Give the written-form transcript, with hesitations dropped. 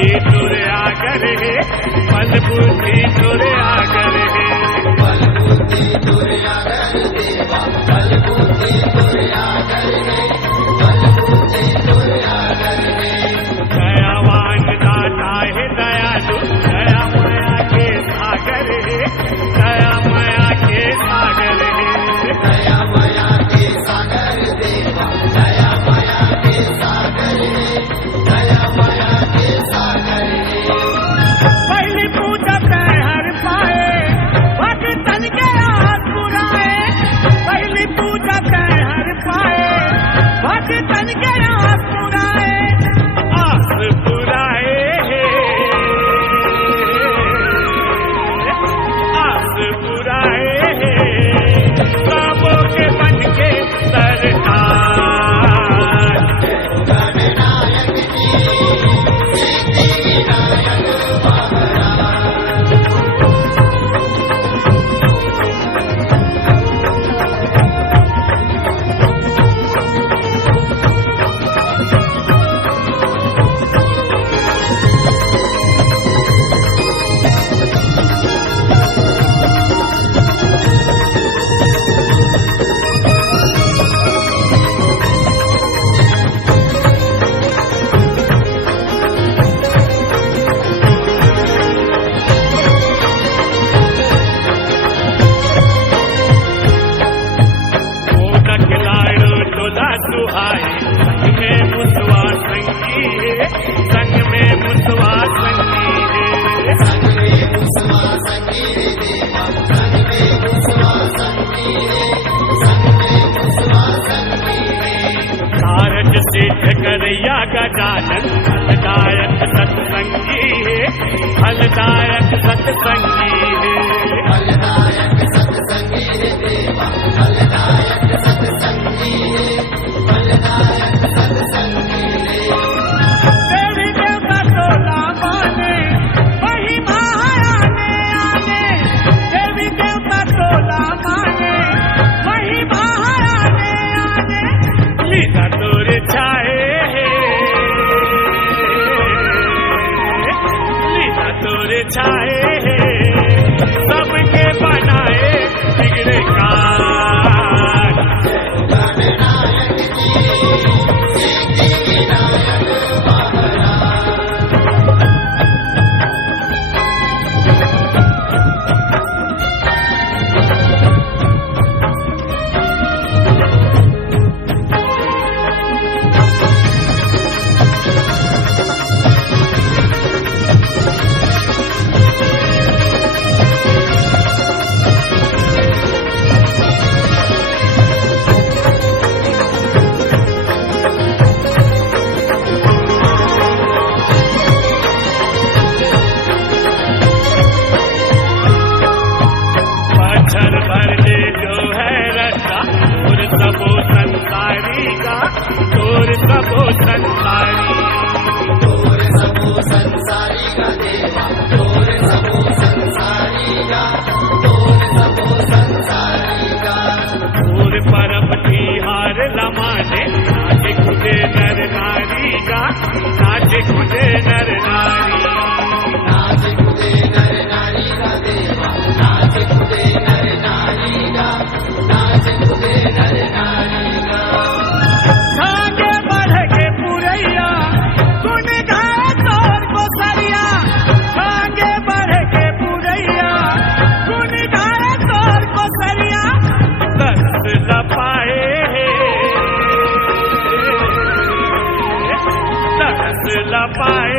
बुद्धि तुर आगर है, बल बुद्धि तुर आगर है, बल बुद्धि तुर आगर देवा, बल बुद्धि तुर आगर है, बल बुद्धि तुर आगर है। दयावान दाता है दयालु, दया माया के सागर है, दया माया के सागर है, दया माया के सागर देवा, दया माया के सागर है, दया माया के सागर है। पहली पूजा हर पाए भगतन के हाथ पुराए, पहली पूजा हर पाए भगतन के हाथ पुराए, आस पुराए आस पुराए सबों के मन के सरकार। गणनायक जी सिद्धि विनायक महाराज, सुहाए संग में मुसवा संगी है, संग में मुसवा संगी है, संग में मुसवा संगी है देवा, संग में मुसवा संगी है, संग में मुसवा संगी है। कारज सिद्ध करैया गजानन फलदायक सत्संगी है, फलदायक सत्संगी है, फलदायक सत्संगी है देवा, फलदायक सत्संगी है, फलदायक सत्संगी है। देवी देवता टोला माने वही आने आने, देवी देवता टोला माने वही आने आने, लीला तोरे छाए लीला तोरे छाए सबके बनाए बिगड़े कार। गणनायक जी सिद्धि विनायक महाराज, पत्थर भर ले जो है रस्ता तोर सबो संसारी का, तोर सबो संसारी, तोर सबो संसारी का देवा, तोर सबो संसारी का, तोर सबो संसारी का। तोर परम तिहार लमाने नाचे खुदे नर नारी का, नाचे खुदे नर नारी, नाच खुदे नर नारी का देवा, नाच खुदे नर नारी का, नाच खुदे नर नारी का। आगे बढ़ के पुरैया गुन गाए तोर को सरिया, आगे बढ़ के पुरैया गुन गाए तोर को सरिया, दस लपाए दस लपाए